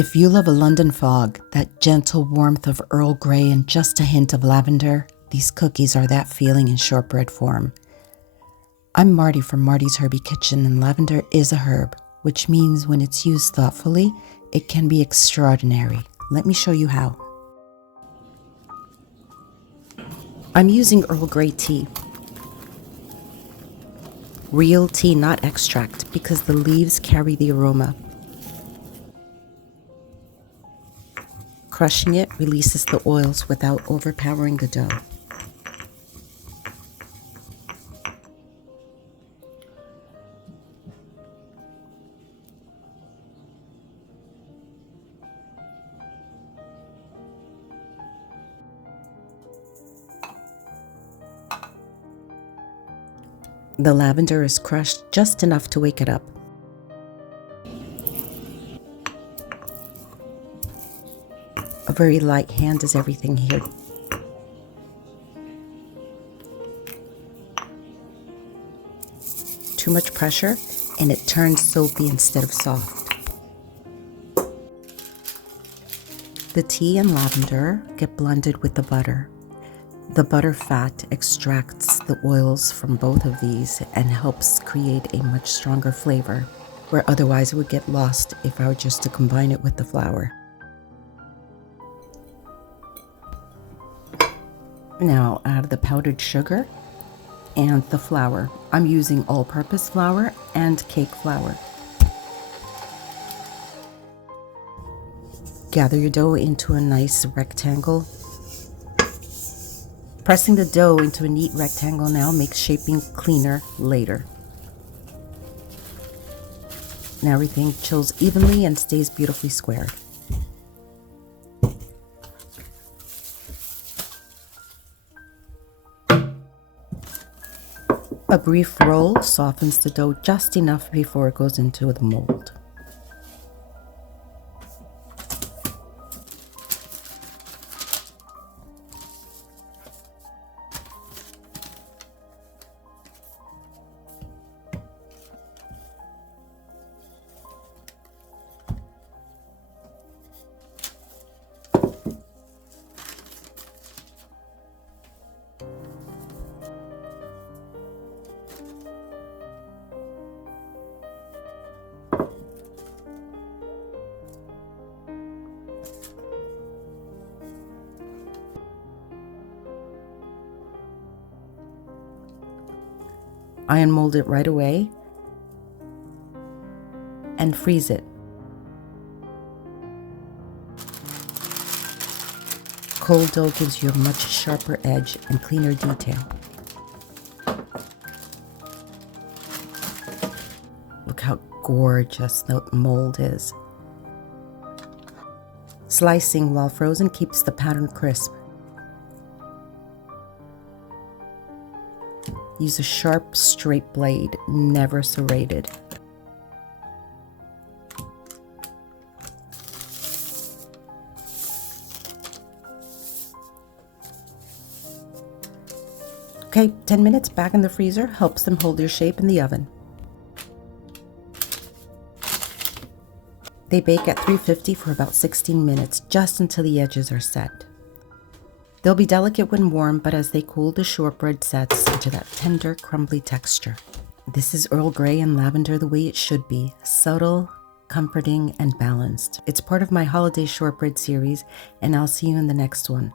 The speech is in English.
If you love a London fog, that gentle warmth of Earl Grey and just a hint of lavender, these cookies are that feeling in shortbread form. I'm Marty from Marty's Herby Kitchen, and lavender is a herb, which means when it's used thoughtfully, it can be extraordinary. Let me show you how. I'm using Earl Grey tea. Real tea, not extract, because the leaves carry the aroma. Crushing it releases the oils without overpowering the dough. The lavender is crushed just enough to wake it up. A very light hand does everything here. Too much pressure and it turns soapy instead of soft. The tea and lavender get blended with the butter. The butter fat extracts the oils from both of these and helps create a much stronger flavor, where otherwise it would get lost if I were just to combine it with the flour. Now add the powdered sugar and the flour. I'm using all-purpose flour and cake flour. Gather your dough into a nice rectangle. Pressing the dough into a neat rectangle now makes shaping cleaner later. Now everything chills evenly and stays beautifully squared. A brief roll softens the dough just enough before it goes into the mold. I unmold it right away and freeze it. Cold dough gives you a much sharper edge and cleaner detail. Look how gorgeous the mold is. Slicing while frozen keeps the pattern crisp. Use a sharp, straight blade, never serrated. Okay, 10 minutes back in the freezer helps them hold their shape in the oven. They bake at 350 for about 16 minutes, just until the edges are set. They'll be delicate when warm, but as they cool, the shortbread sets into that tender, crumbly texture. This is Earl Grey and lavender the way it should be, subtle, comforting, and balanced. It's part of my holiday shortbread series, and I'll see you in the next one.